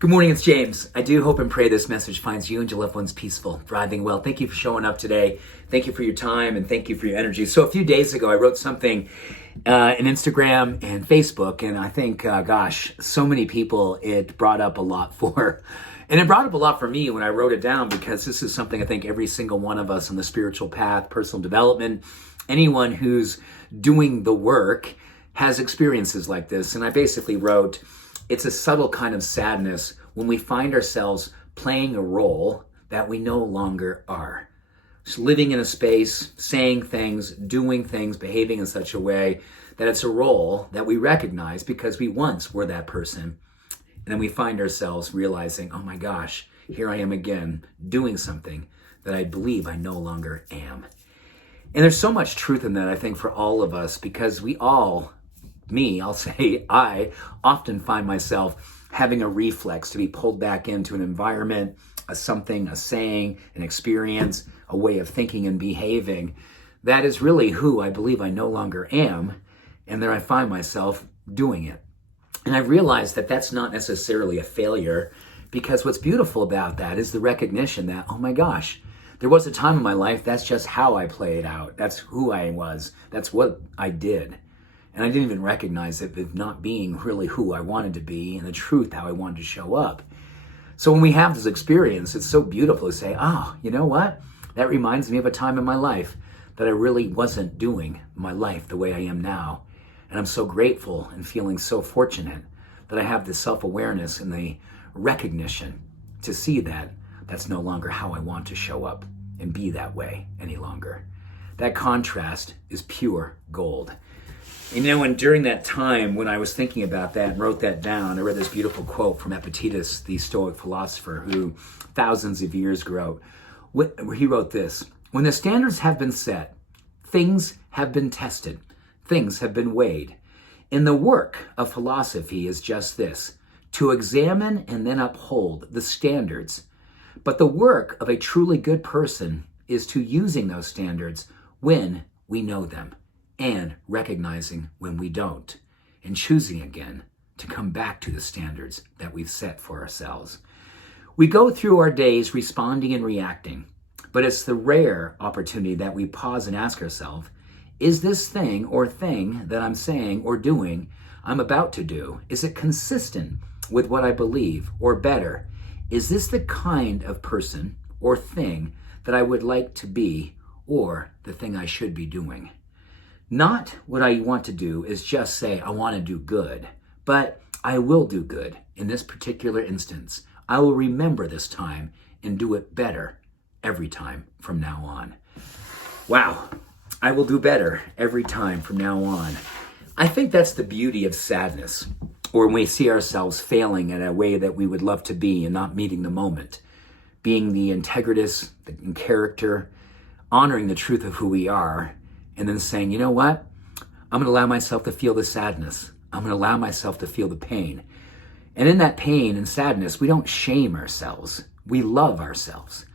Good morning, it's James. I do hope and pray this message finds you and your loved ones peaceful, thriving well. Thank you for showing up today. Thank you for your time and thank you for your energy. So a few days ago, I wrote something in Instagram and Facebook, and I think, so many people it brought up a lot for. And it brought up a lot for me when I wrote it down, because this is something I think every single one of us on the spiritual path, personal development, anyone who's doing the work has experiences like this. And I basically wrote, it's a subtle kind of sadness when we find ourselves playing a role that we no longer are. Just living in a space, saying things, doing things, behaving in such a way that it's a role that we recognize because we once were that person. And then we find ourselves realizing, oh my gosh, here I am again doing something that I believe I no longer am. And there's so much truth in that, I think, for all of us, because I often find myself having a reflex to be pulled back into an environment, a something, a saying, an experience, a way of thinking and behaving. That is really who I believe I no longer am. And then I find myself doing it. And I realized that that's not necessarily a failure, because what's beautiful about that is the recognition that, oh my gosh, there was a time in my life that's just how I played out. That's who I was. That's what I did. And I didn't even recognize it as not being really who I wanted to be and the truth, how I wanted to show up. So when we have this experience, it's so beautiful to say, oh, you know what? That reminds me of a time in my life that I really wasn't doing my life the way I am now. And I'm so grateful and feeling so fortunate that I have this self-awareness and the recognition to see that that's no longer how I want to show up and be that way any longer. That contrast is pure gold. And and during that time when I was thinking about that and wrote that down, I read this beautiful quote from Epictetus, the Stoic philosopher who thousands of years ago, where he wrote this: when the standards have been set, things have been tested, things have been weighed. And the work of philosophy is just this, to examine and then uphold the standards. But the work of a truly good person is to using those standards when we know them, and recognizing when we don't, and choosing again to come back to the standards that we've set for ourselves. We go through our days responding and reacting, but it's the rare opportunity that we pause and ask ourselves, is this thing that I'm saying or doing I'm about to do, is it consistent with what I believe? Or better, is this the kind of person or thing that I would like to be, or the thing I should be doing? Not what I want to do is just say I want to do good, but I will do good in this particular instance. I will remember this time and do it better every time from now on. Wow, I will do better every time from now on. I think that's the beauty of sadness, or when we see ourselves failing in a way that we would love to be and not meeting the moment. Being the integritas, the character, honoring the truth of who we are, and then saying, you know what? I'm going to allow myself to feel the sadness. I'm going to allow myself to feel the pain. And in that pain and sadness, we don't shame ourselves. We love ourselves,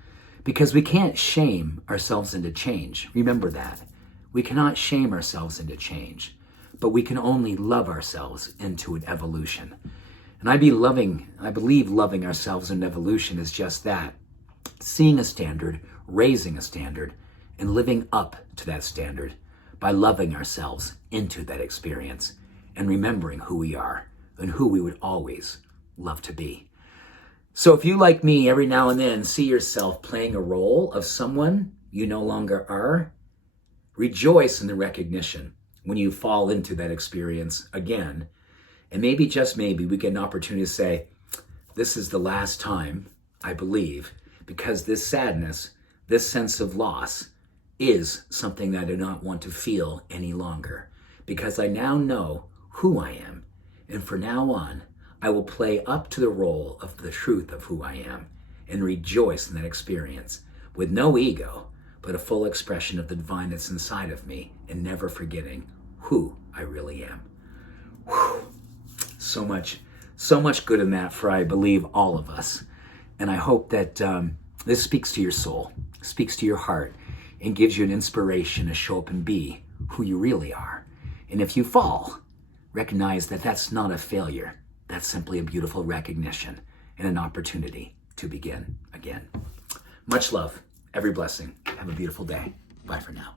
because we can't shame ourselves into change. Remember that. We cannot shame ourselves into change, but we can only love ourselves into an evolution. And I believe loving ourselves in evolution is just that. Seeing a standard, raising a standard, and living up to that standard by loving ourselves into that experience and remembering who we are and who we would always love to be. So if you, like me, every now and then see yourself playing a role of someone you no longer are, rejoice in the recognition when you fall into that experience again. And maybe, just maybe, we get an opportunity to say, this is the last time, I believe, because this sadness, this sense of loss, is something that I do not want to feel any longer, because I now know who I am. And from now on, I will play up to the role of the truth of who I am and rejoice in that experience with no ego, but a full expression of the divine that's inside of me, and never forgetting who I really am. Whew. So much good in that for, I believe, all of us. And I hope that this speaks to your soul, speaks to your heart, and gives you an inspiration to show up and be who you really are. And if you fall, recognize that that's not a failure. That's simply a beautiful recognition. and an opportunity to begin again. Much love, every blessing. Have a beautiful day. Bye for now.